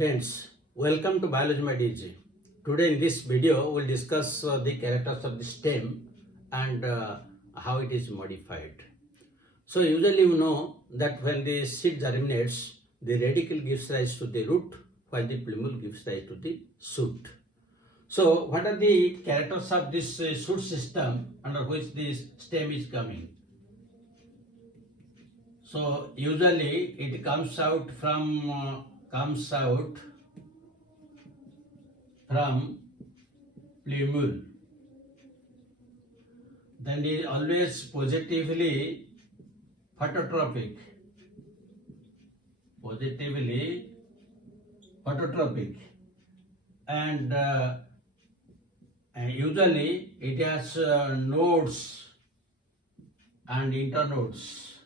Friends, welcome to Biology Made Easy. Today in this video, we'll discuss the characters of the stem and how it is modified. So usually you know that when the seed germinates, the radicle gives rise to the root while the plumule gives rise to the shoot. So what are the characters of this shoot system under which this stem is coming? So usually it comes out from plumule. Then it is always positively phototropic. And usually it has nodes and internodes.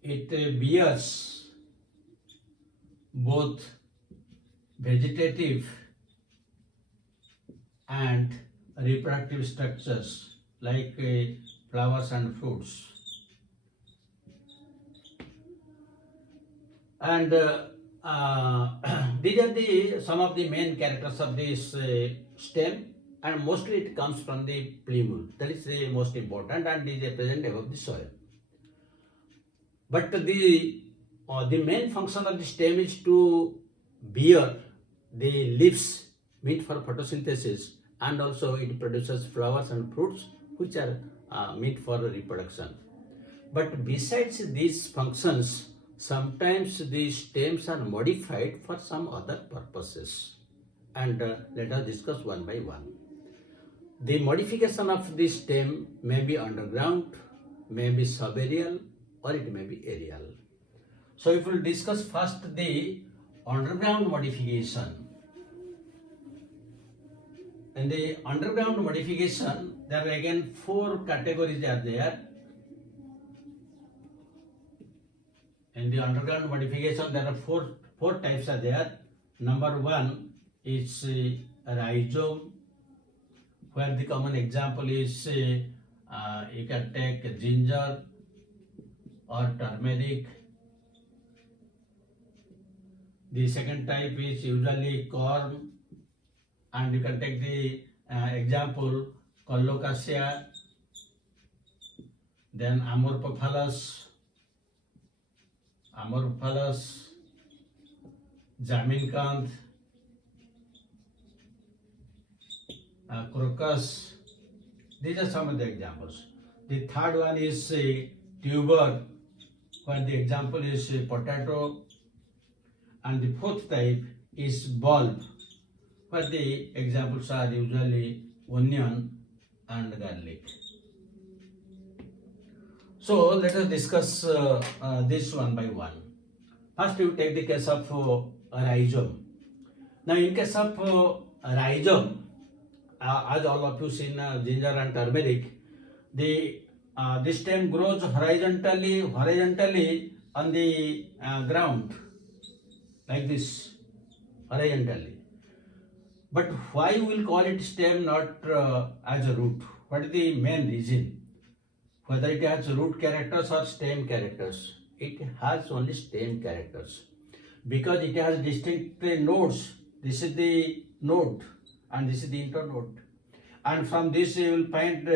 It bears both vegetative and reproductive structures like flowers and fruits. And these are some of the main characters of this stem, and mostly it comes from the plumule. That is the most important and is present above the soil. But the main function of the stem is to bear the leaves meant for photosynthesis, and also it produces flowers and fruits which are meant for reproduction. But besides these functions, sometimes these stems are modified for some other purposes. And let us discuss one by one. The modification of this stem may be underground, may be subaerial, or it may be aerial. So if we will discuss first the underground modification. In the underground modification, there are again four categories are there. In the underground modification, there are four types are there. Number one is rhizome, where the common example is you can take ginger or turmeric. The second type is usually corm, and you can take the example colocasia, then amorphophallus, jamincanth, crocus. These are some of the examples. The third one is tuber, where the example is potato, and the fourth type is bulb, where the examples are usually onion and garlic. So let us discuss this one by one. First, you take the case of rhizome. Now, in case of rhizome, as all of you seen ginger and turmeric, the stem grows horizontally on the ground, like this, horizontally. But why we will call it stem, not as a root? What is the main reason? Whether it has root characters or stem characters, it has only stem characters, because it has distinct nodes. This is the node and this is the internode. And from this you will find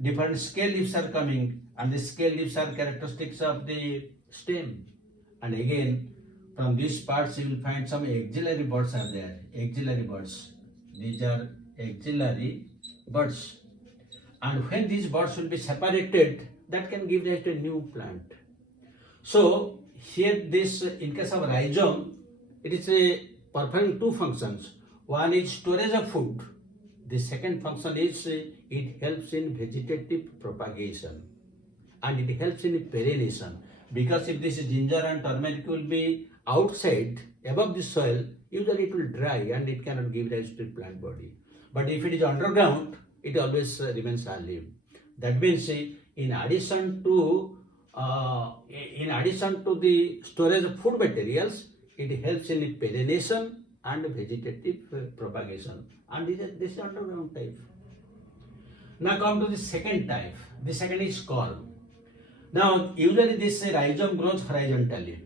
different scale leaves are coming, and the scale leaves are characteristics of the stem. And again, from these parts you will find some axillary buds are there. Axillary buds. These are axillary buds. And when these buds will be separated, that can give rise to a new plant. So here this, in case of rhizome, it is performing two functions. One is storage of food. The second function is it helps in vegetative propagation, and it helps in perennation. Because if this ginger and turmeric will be outside above the soil, usually it will dry and it cannot give rise to plant body. But if it is underground, it always remains alive. That means in addition to the storage of food materials, it helps in perennation and vegetative propagation. And this is underground type. Now come to the second type. The second is corm. Now usually this rhizome grows horizontally,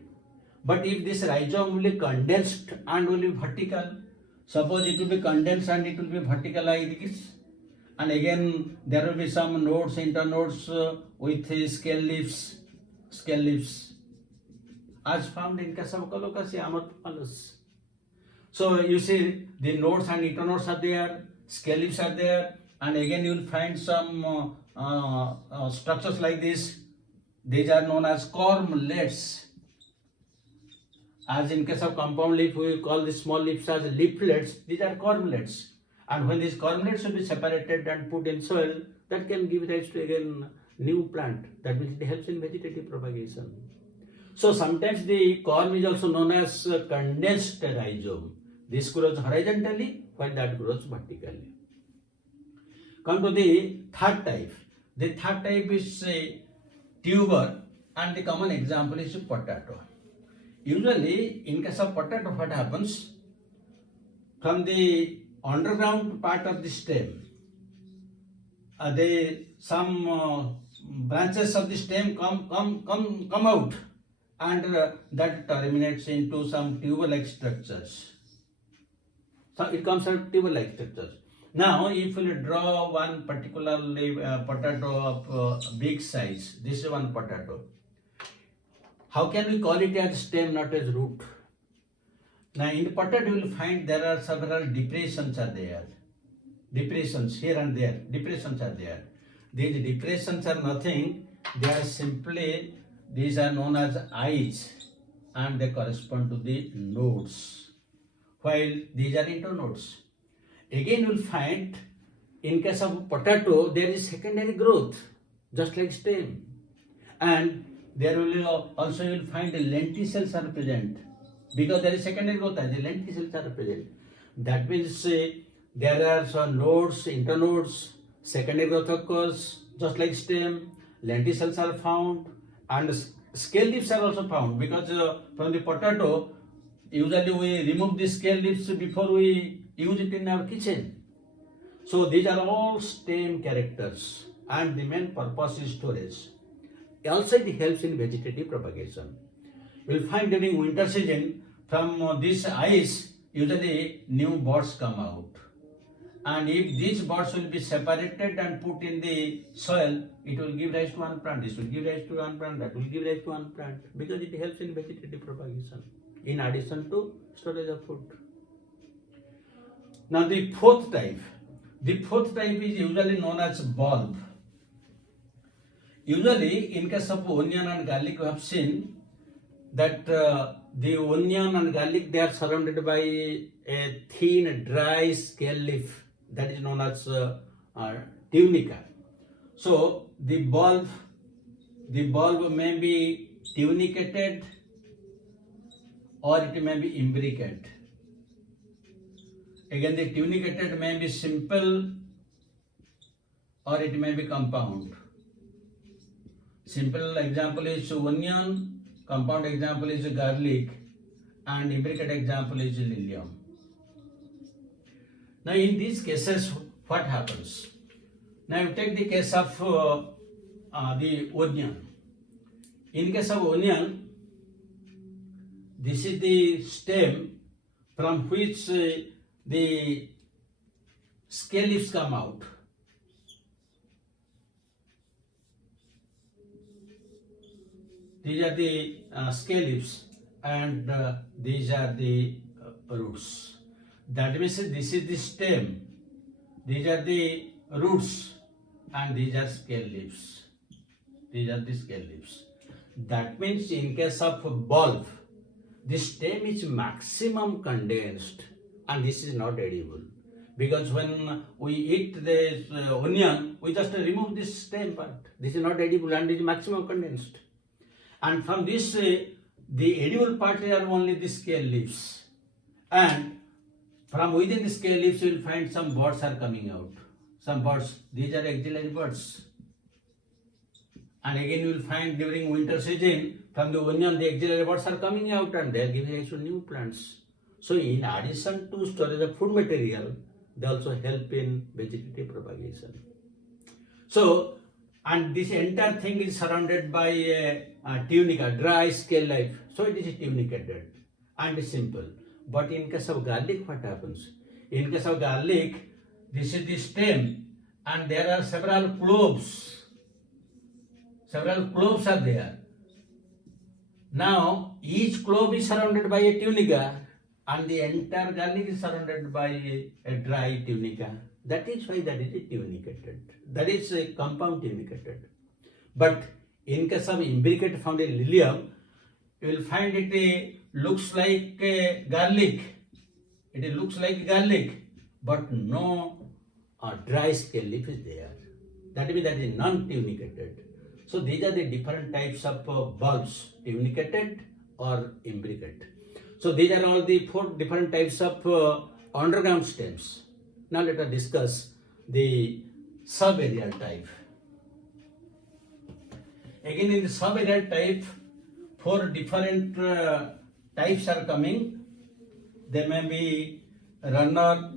But if this rhizome will be condensed and will be vertical, suppose it will be condensed and it will be vertical like this, and again there will be some nodes, internodes with scale leaves, as found in case of Colocasia amorphalus. So you see the nodes and internodes are there, scale leaves are there, and again you will find some structures like this. These are known as cormlets. As in case of compound leaf, we call these small leaves as leaflets. These are cormlets. And when these cormlets will be separated and put in soil, that can give rise to again new plant. That means it helps in vegetative propagation. So sometimes the corm is also known as condensed rhizome. This grows horizontally, while that grows vertically. Come to the third type. The third type is a tuber, and the common example is potato. Usually, in case of potato, what happens? From the underground part of the stem, some branches of the stem come out, and that terminates into some tuber-like structures. So it comes out tuber-like structures. Now, if we draw one particular potato of big size, this is one potato. How can we call it as stem, not as root? Now, in the potato, you will find there are several depressions are there. Depressions here and there. Depressions are there. These depressions are nothing. They are simply, these are known as eyes, and they correspond to the nodes, while these are internodes. Again, you will find in case of potato, there is secondary growth, just like stem. And there will also you will find the lenticels are present, because there is secondary growth as the lenticels are present. That means there are some nodes, internodes, secondary growth occurs, just like stem, lenticels are found, and scale leaves are also found, because from the potato, usually we remove the scale leaves before we use it in our kitchen. So these are all stem characters, and the main purpose is storage. Also, it helps in vegetative propagation. We will find during winter season, from this ice, usually new buds come out. And if these buds will be separated and put in the soil, it will give rise to one plant. This will give rise to one plant, that will give rise to one plant, because it helps in vegetative propagation, in addition to storage of food. Now the fourth type is usually known as bulb. Usually, in case of onion and garlic, we have seen that the onion and garlic, they are surrounded by a thin, dry scale leaf that is known as tunica. So the bulb may be tunicated, or it may be imbricate. Again, the tunicated may be simple, or it may be compound. Simple example is onion, compound example is garlic, and imbricate example is lilium. Now in these cases, what happens? Now you take the case of the onion. In case of onion, this is the stem from which the scale leaves come out. These are the scale leaves, and these are the roots. That means this is the stem, these are the roots, and these are scale leaves. These are the scale leaves. That means in case of bulb, the stem is maximum condensed, and this is not edible. Because when we eat this onion, we just remove this stem part. This is not edible, and it is maximum condensed. And from this, the edible part are only the scale leaves. And from within the scale leaves, you will find some buds are coming out. Some buds, these are axillary buds. And again, you will find during winter season, from the onion, the axillary buds are coming out, and they are giving rise to new plants. So in addition to storage of food material, they also help in vegetative propagation. So and this entire thing is surrounded by a tunica, dry scale life. So it is tunicated and simple. But in case of garlic, what happens? In case of garlic, this is the stem, and there are several cloves. Several cloves are there. Now, each clove is surrounded by a tunica, and the entire garlic is surrounded by a dry tunica. That is why that is a tunicated. That is a compound tunicated. But in case of imbricate found in lilium, you will find it looks like garlic. It looks like garlic, but no dry scale leaf is there. That means that is non-tunicated. So these are the different types of bulbs, tunicated or imbricate. So these are all the 4 different types of underground stems. Now let us discuss the subaerial type. Again, in the subaerial type, 4 different types are coming. They may be runner,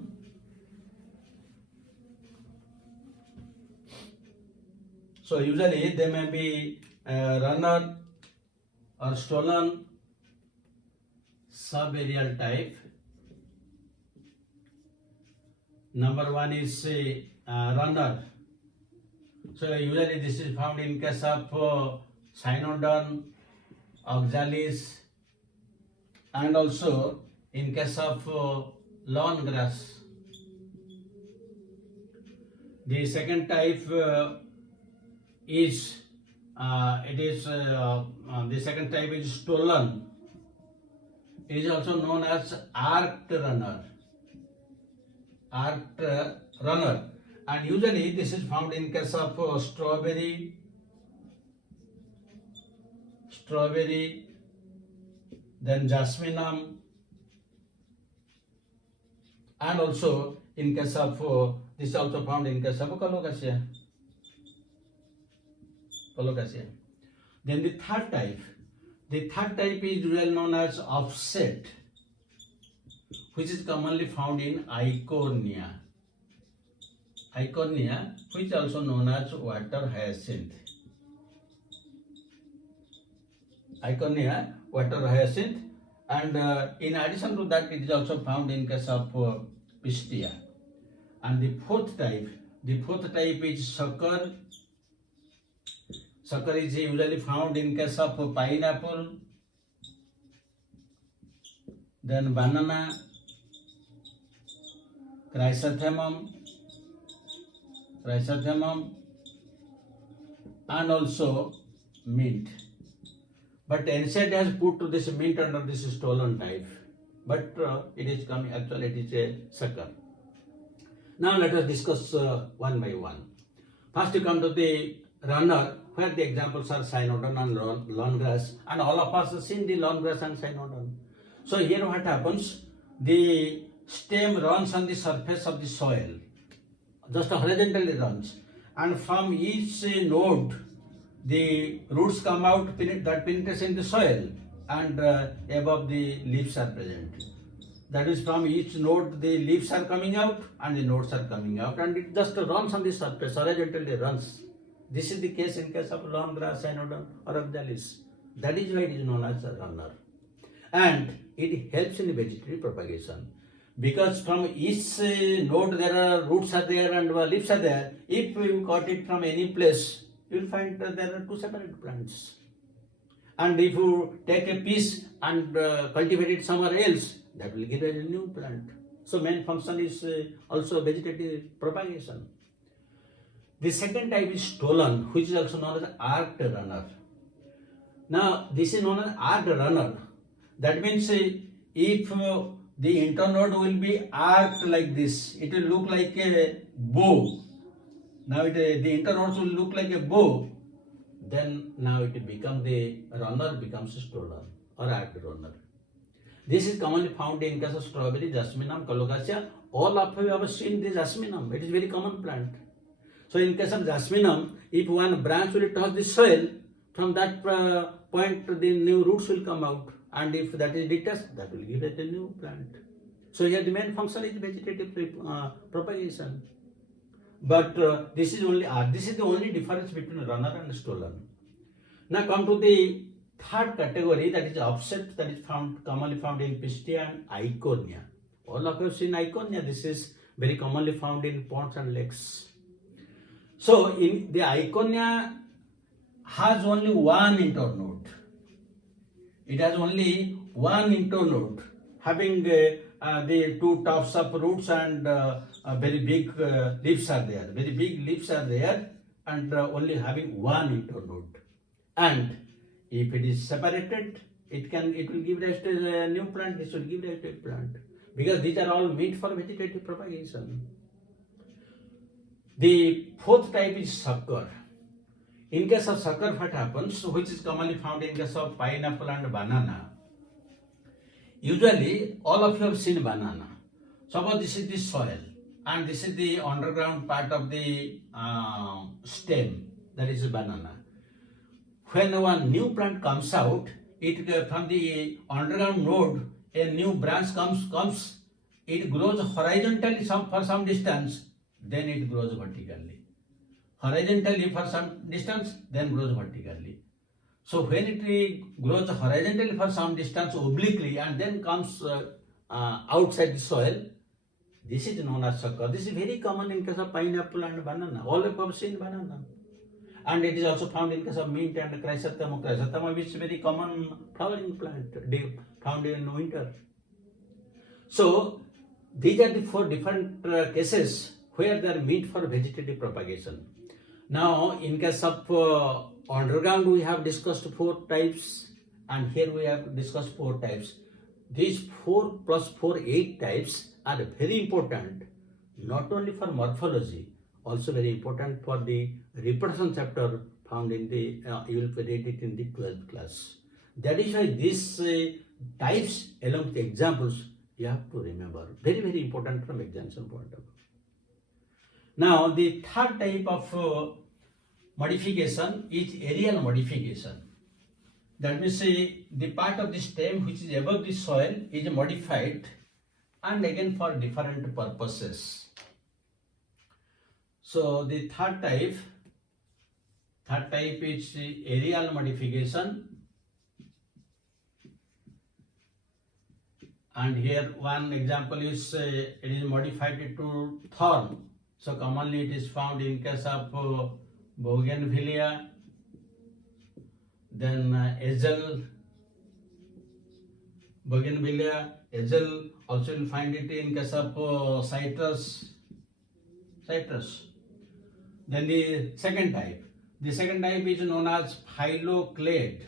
so usually they may be runner or stolon subaerial type. Number 1 is runner. So usually this is found in case of cynodon, oxalis, and also in case of lawn grass. The second type is the second type is stolon. It is also known as arced runner. Arced runner, and usually this is found in case of strawberry, then jasminum, and also in case of this is also found in case of colocasia. Then the third type is usually known as offset, which is commonly found in Eichhornia, which is also known as water hyacinth. Eichhornia, water hyacinth, and in addition to that, it is also found in case of pistia. And the fourth type is sucker. Sucker is usually found in case of pineapple, then banana, chrysanthemum, and also mint. But NCERT has put this mint under this stolon type, but it is coming, actually it is a sucker. Now let us discuss one by one. First you come to the runner, where the examples are cynodon and lawn grass, and all of us have seen the lawn grass and cynodon. So here what happens, the stem runs on the surface of the soil, just horizontally runs, and from each node the roots come out that penetrates in the soil, and above the leaves are present. That is, from each node the leaves are coming out and the nodes are coming out, and it just runs on the surface, horizontally runs. This is the case in case of lawn grass, cynodon or oxalis. That is why it is known as a runner. And it helps in vegetative propagation, because from each node there are roots are there and leaves are there. If you cut it from any place, you will find that there are 2 separate plants. And if you take a piece and cultivate it somewhere else, that will give a new plant. So main function is also vegetative propagation. The second type is stolon, which is also known as arced runner. Now this is known as arced runner. That means if the internode will be arced like this, it will look like a bow. Now the internodes will look like a bow. Then now it will become the runner becomes stolon or arced runner. This is commonly found in case of strawberry, jasminum, colocasia. All of you have seen the jasminum. It is very common plant. So in case of jasminum, if one branch will touch the soil, from that point the new roots will come out, and if that is detached, that will give it a new plant. So here the main function is vegetative propagation. but this is only R. This is the only difference between runner and stolon. Now come to the third category, that is offset, that is commonly found in Pistia and Iconia. All of you have seen Iconia. This is very commonly found in ponds and lakes. So in the Iconia has only one internode. It has only one internode, having the two tops of roots and very big leaves are there. Very big leaves are there, and only having one internode. And if it is separated, it will give rise to a new plant. This will give rise to a plant, because these are all meant for vegetative propagation. The fourth type is sucker. In case of sucker, what happens, which is commonly found in case of pineapple and banana. Usually, all of you have seen banana. Suppose this is the soil, and this is the underground part of the stem, that is a banana. When one new plant comes out, it from the underground node, a new branch comes, it grows horizontally for some distance, then it grows vertically. Horizontally for some distance, then grows vertically. So when it grows horizontally for some distance obliquely and then comes outside the soil, this is known as sucker. This is very common in case of pineapple and banana. All of you have seen banana. And it is also found in case of mint and chrysanthemum. Chrysanthemum, which is a very common flowering plant, found in winter. So these are the four different cases where they are meant for vegetative propagation. Now, in case of underground, we have discussed 4 types, and here we have discussed 4 types. These 4 plus 4, 8 types are very important, not only for morphology, also very important for the reproduction chapter found in the, you will read it in the 12th class. That is why these types along with the examples you have to remember. Very, very important from examination point of view. Now, the third type of modification is aerial modification. That means the part of the stem which is above the soil is modified, and again for different purposes. So the third type is aerial modification, and here one example is it is modified to thorn. So commonly it is found in case of bougainvillea, then hazel, bougainvillea, hazel. Also you will find it in case of citrus. Then the second type is known as phylloclade.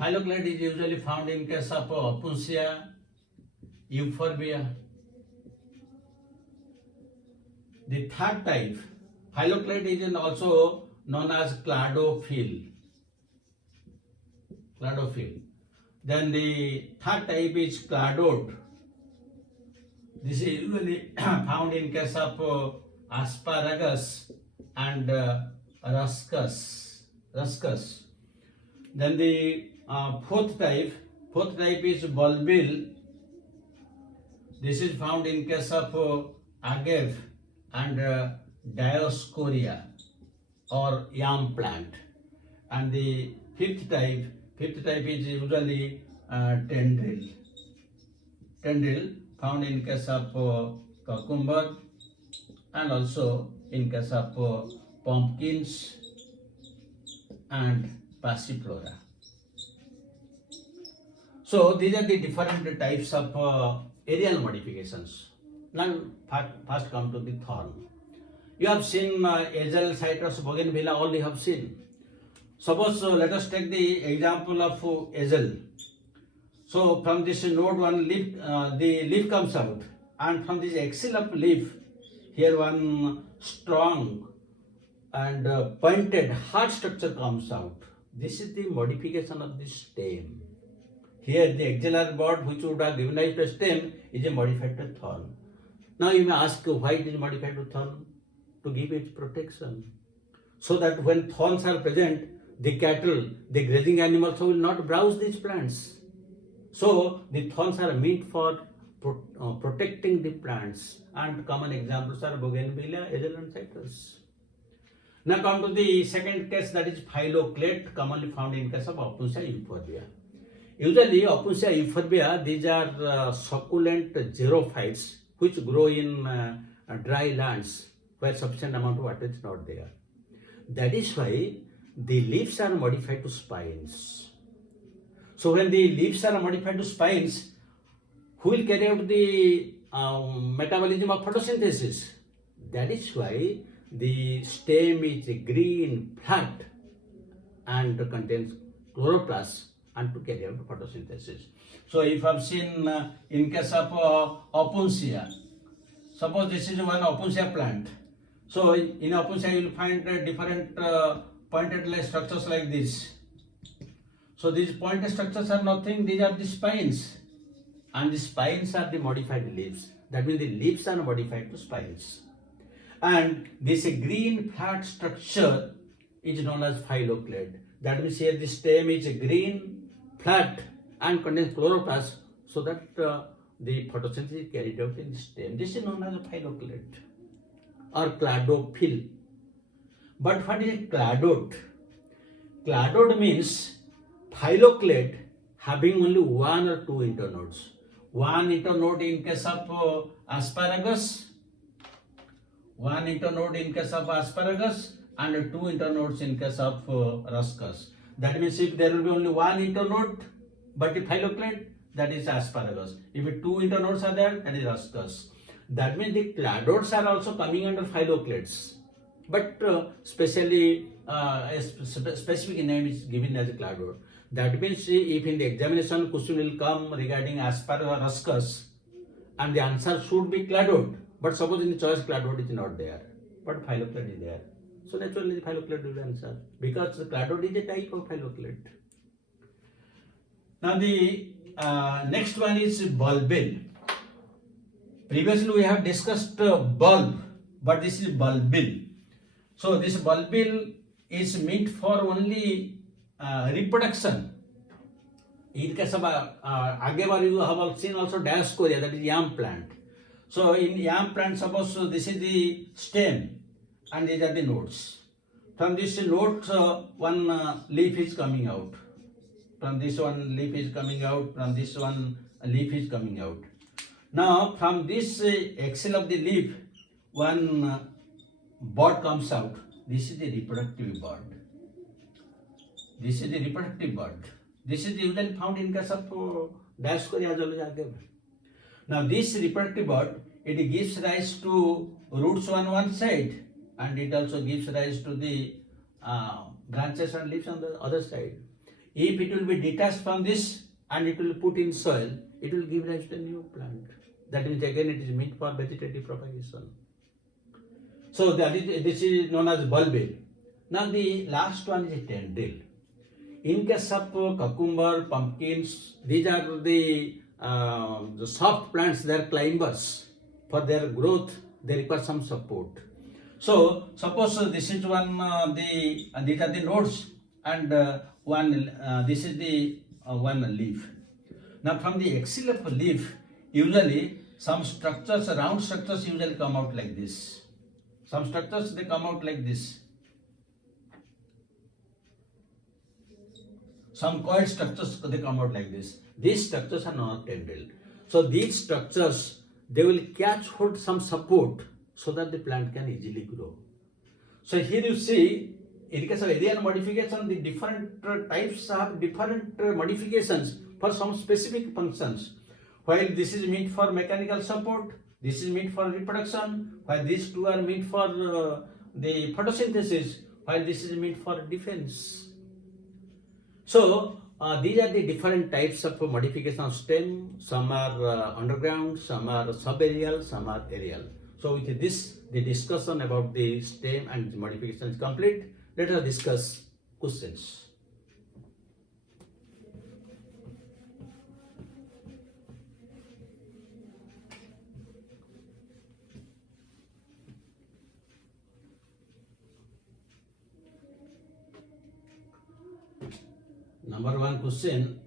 Phylloclade is usually found in case of opuntia, euphorbia. The third type, phylloclade, is also known as cladophyll. Then the third type is cladode. This is usually found in case of asparagus and ruscus. Then the fourth type is bulbil. This is found in case of agave and Dioscorea or yam plant. And the fifth type is usually tendril, found in case of cucumber and also in case of pumpkins and passiflora. So these are the different types of aerial modifications. Now first come to the thorn. You have seen hazel, citrus, bougainvillea, all you have seen. Suppose let us take the example of hazel. So from this node one leaf, the leaf comes out, and from this axil of leaf, here one strong and pointed hard structure comes out. This is the modification of the stem. Here the axillary bud which would have given rise to a stem is a modified to thorn. Now you may ask why it is modified to thorn? To give it protection, so that when thorns are present, the cattle, the grazing animals will not browse these plants. So the thorns are meant for protecting the plants, and common examples are bougainvillea, azalea, and citrus. Now come to the second case, that is phylloclade, commonly found in case of Opuntia euphorbia. Usually Opuntia euphorbia, these are succulent xerophytes which grow in dry lands where sufficient amount of water is not there. That is why the leaves are modified to spines. So when the leaves are modified to spines, who will carry out the metabolism of photosynthesis? That is why the stem is green, flat, and contains chloroplast and to carry out photosynthesis. So if I have seen in case of Opuntia, suppose this is one Opuntia plant. So in Opuntia you will find different pointed structures like this. So these pointed structures are nothing, these are the spines, and the spines are the modified leaves. That means the leaves are modified to spines. And this green flat structure is known as phylloclade. That means here the stem is green, flat, and contains chloroplast, so that the photosynthesis is carried out in the stem. This is known as a phylloclade or cladophyll. But what is cladode? Cladode means phylloclade having only one or two internodes. One internode in case of asparagus, one internode in case of asparagus, and two internodes in case of ruscus. That means if there will be only one internode but the phylloclade, that is asparagus. If two internodes are there, that is ruscus. That means the cladodes are also coming under phylloclades, but specially a specific name is given as a cladode. That means if in the examination question will come regarding asparagus or ruscus, and the answer should be cladode, but suppose in the choice cladode is not there, but phylloclade is there. So naturally the phylloclade will answer, because the cladode is a type of phylloclade. Now the next one is bulbil. Previously we have discussed bulb, but this is bulbil. So this bulbil is meant for only reproduction. In case of agevar, you have seen also diascorea, that is yam plant. So in yam plant, suppose this is the stem and these are the nodes. From this nodes, one leaf is coming out. From this one leaf is coming out. From this one leaf is coming out. Now from this axil of the leaf, one bud comes out. This is the reproductive bud. This is the reproductive bud. This is usually found in case of diascorea as well as agevar. Now this reproductive bud, it gives rise to roots on one side, and it also gives rise to the branches and leaves on the other side. If it will be detached from this and it will put in soil, it will give rise to a new plant. That means again it is meant for vegetative propagation. So this is known as bulbil. Now the last one is tendril. In case of cucumber, pumpkins, these are the soft plants, they are climbers. For their growth, they require some support. So suppose this is one, these are the nodes, and this is the one leaf. Now from the axil of a leaf, usually some structures, round structures usually come out like this. Some structures, they come out like this. Some coiled structures, they come out like this. These structures are not tendril. So these structures, they will catch hold some support so that the plant can easily grow. So here you see, in case of aerial modification, the different types have different modifications for some specific functions. While this is meant for mechanical support, this is meant for reproduction, while these two are meant for the photosynthesis, while this is meant for defense. So these are the different types of modification of stem. Some are underground, some are subaerial, some are aerial. So with this, the discussion about the stem and the modification is complete. Let us discuss questions. Number one question: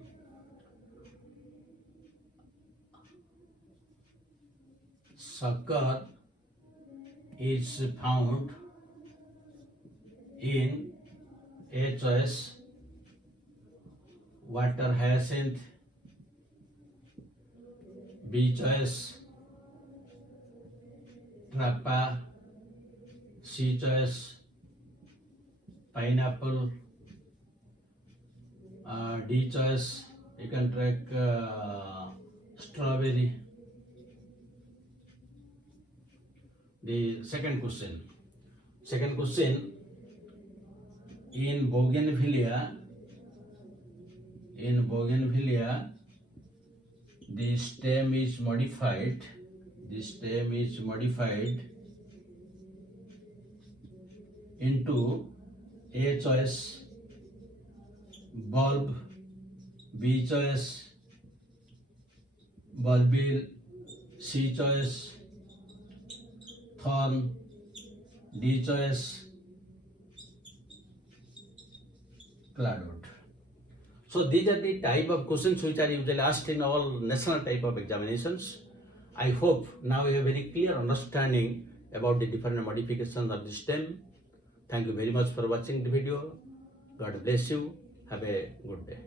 sucker is found in A choice water hyacinth, B choice trappa, C choice pineapple, D choice you can track strawberry. The second question in bougainvillea the stem is modified into A choice bulb, B choice bulbil, C choice thorn, D choice cladode. So these are the type of questions which are usually asked in all national type of examinations. I hope now you have very clear understanding about the different modifications of the stem. Thank you very much for watching the video. God bless you. Have a good day.